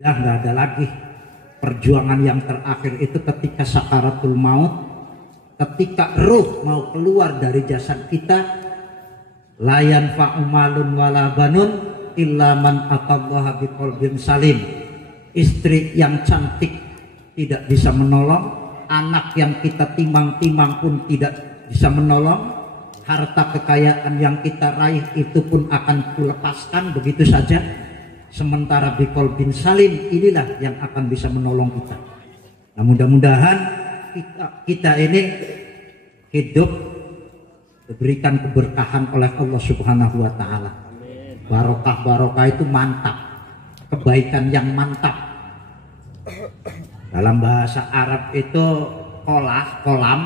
Ya nggak ada lagi. Perjuangan yang terakhir itu ketika sakaratul maut, ketika ruh mau keluar dari jasad kita, la yanfa'u malun wala banun illa man atallaha biqalbin salim. Istri yang cantik tidak bisa menolong, anak yang kita timang-timang pun tidak bisa menolong, harta kekayaan yang kita raih itu pun akan kulepaskan begitu saja. Sementara biqalbin salim inilah yang akan bisa menolong kita. Nah, mudah-mudahan kita ini hidup diberikan keberkahan oleh Allah Subhanahu wa taala. Barokah itu mantap. Kebaikan yang mantap. Dalam bahasa Arab itu kolam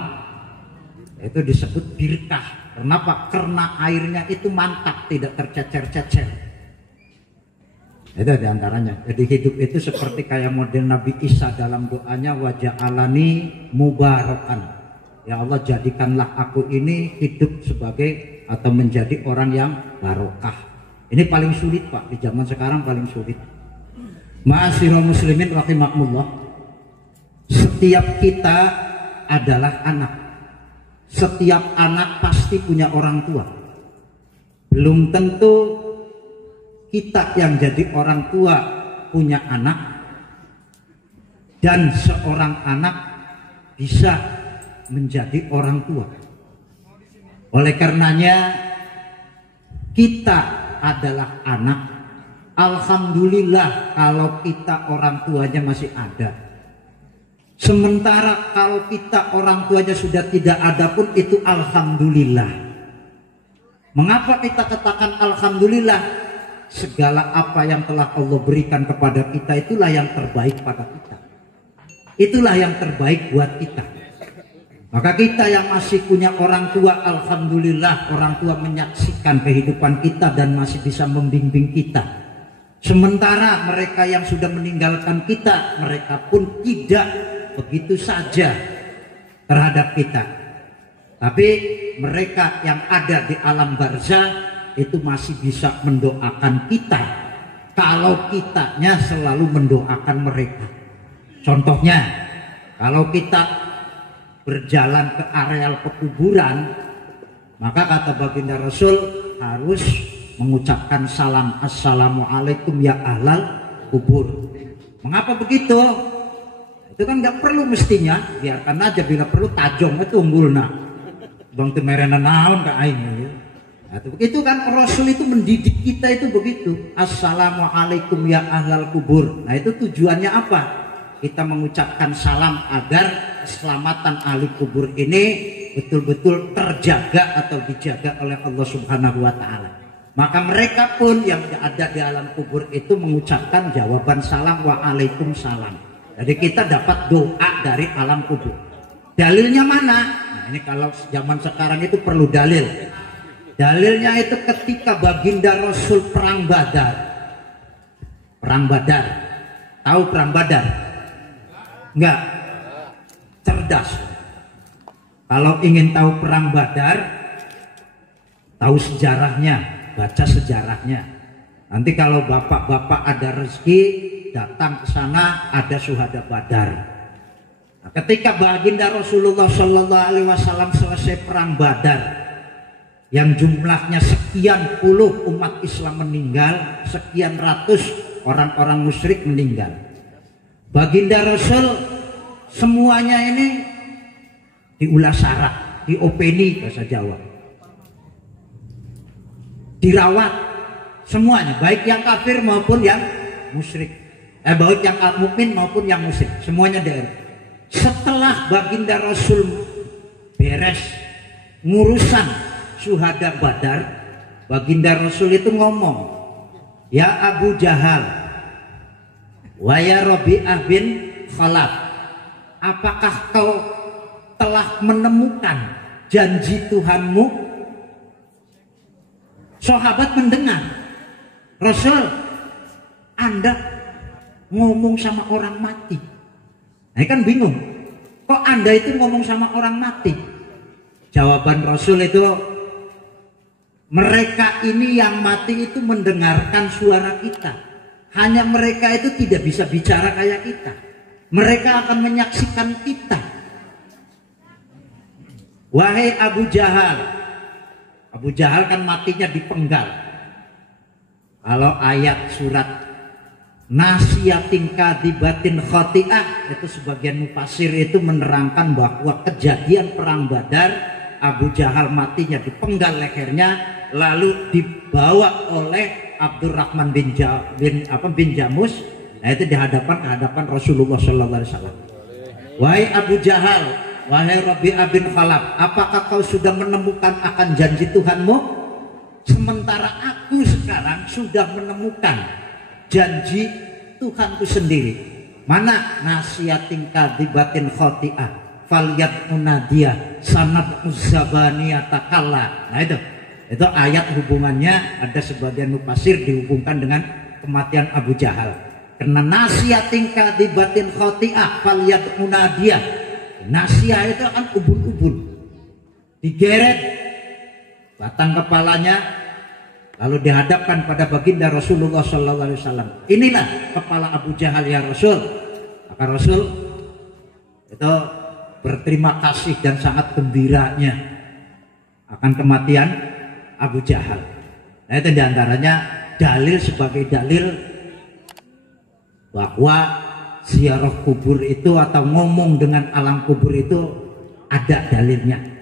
itu disebut birkah. Kenapa? Karena airnya itu mantap, tidak tercecer-cecer. Itu diantaranya. Jadi hidup itu seperti kayak model Nabi Isa dalam doanya, waja'alani mubarakan. Ya Allah, jadikanlah aku ini hidup sebagai atau menjadi orang yang barokah. Ini paling sulit Pak, di zaman sekarang paling sulit. Ma'asyiral muslimin rahimakumullah. Setiap kita adalah anak. Setiap anak pasti punya orang tua. Belum tentu kita yang jadi orang tua punya anak, dan seorang anak bisa menjadi orang tua. Oleh karenanya kita adalah anak. Alhamdulillah kalau kita orang tuanya masih ada. Sementara kalau kita orang tuanya sudah tidak ada pun itu alhamdulillah. Mengapa kita katakan alhamdulillah? Segala apa yang telah Allah berikan kepada kita itulah yang terbaik pada kita. Itulah yang terbaik buat kita. Maka kita yang masih punya orang tua, alhamdulillah orang tua menyaksikan kehidupan kita dan masih bisa membimbing kita. Sementara mereka yang sudah meninggalkan kita, mereka pun tidak begitu saja terhadap kita. Tapi mereka yang ada di alam barzah itu masih bisa mendoakan kita kalau kitanya selalu mendoakan mereka. Contohnya, kalau kita berjalan ke areal pekuburan, maka kata baginda Rasul harus mengucapkan salam, assalamualaikum ya ahlal kubur. Mengapa begitu? Itu kan nggak perlu mestinya, biarkan aja, bila perlu tajong itu unggulna bang temerena naon ke aing. Itu kan Rasul itu mendidik kita itu begitu. Assalamualaikum ya ahlal kubur. Nah itu tujuannya apa? Kita mengucapkan salam agar keselamatan ahli kubur ini betul-betul terjaga atau dijaga oleh Allah Subhanahu wa taala. Maka mereka pun yang ada di alam kubur itu mengucapkan jawaban salam waalaikumsalam. Jadi kita dapat doa dari alam kubur. Dalilnya mana? Nah ini kalau zaman sekarang itu perlu dalil. Dalilnya itu ketika baginda Rasul perang Badar. Perang Badar. Tahu perang Badar? Enggak. Cerdas. Kalau ingin tahu perang Badar, tahu sejarahnya, baca sejarahnya. Nanti kalau bapak-bapak ada rezeki datang ke sana, ada syuhada Badar. Nah, ketika baginda Rasulullah Shallallahu Alaihi Wasallam selesai perang Badar, yang jumlahnya sekian puluh umat Islam meninggal, sekian ratus orang-orang musyrik meninggal. Baginda Rasul semuanya ini diulas saraf, diopeni bahasa Jawa, dirawat semuanya, baik yang kafir maupun yang musyrik, baik yang mukmin maupun yang musyrik, semuanya dirawat. Setelah baginda Rasul beres ngurusan syuhada Badar, baginda Rasul itu ngomong, ya Abu Jahal wa ya Rabi'ah bin Khalaf, apakah kau telah menemukan janji Tuhanmu? Sahabat mendengar, Rasul, Anda ngomong sama orang mati. Nah kan bingung, kok Anda itu ngomong sama orang mati? Jawaban Rasul itu, mereka ini yang mati itu mendengarkan suara kita. Hanya mereka itu tidak bisa bicara kayak kita. Mereka akan menyaksikan kita. Wahai Abu Jahal. Abu Jahal kan matinya dipenggal. Kalau ayat surat nasiyatin kadibatin khoti'ah, itu sebagian mufassir itu menerangkan bahwa kejadian perang Badar, Abu Jahal matinya dipenggal lehernya, lalu dibawa oleh Abdurrahman bin Jamus. Nah, itu kehadapan Rasulullah SAW. Wahai Abu Jahal, wahai Rabi'ah bin Khalaf, apakah kau sudah menemukan akan janji Tuhanmu? Sementara aku sekarang sudah menemukan janji Tuhanku sendiri. Mana? Nasiyatin kadibatin khoti'ah faliyat munadiyah sanad uzzabaniyata kalla. Nah itu ayat hubungannya, ada sebagian mufassir dihubungkan dengan kematian Abu Jahal. Karena nasiyatin kadibatin khoti'ah faliyat munadiyah, nasiyah itu akan ubun-ubun digeret batang kepalanya, lalu dihadapkan pada baginda Rasulullah SAW. Inilah kepala Abu Jahal ya Rasul. Maka Rasul itu berterima kasih dan sangat gembiranya akan kematian Abu Jahal. Nah, itu diantaranya dalil sebagai dalil bahwa ziarah kubur itu atau ngomong dengan alam kubur itu ada dalilnya.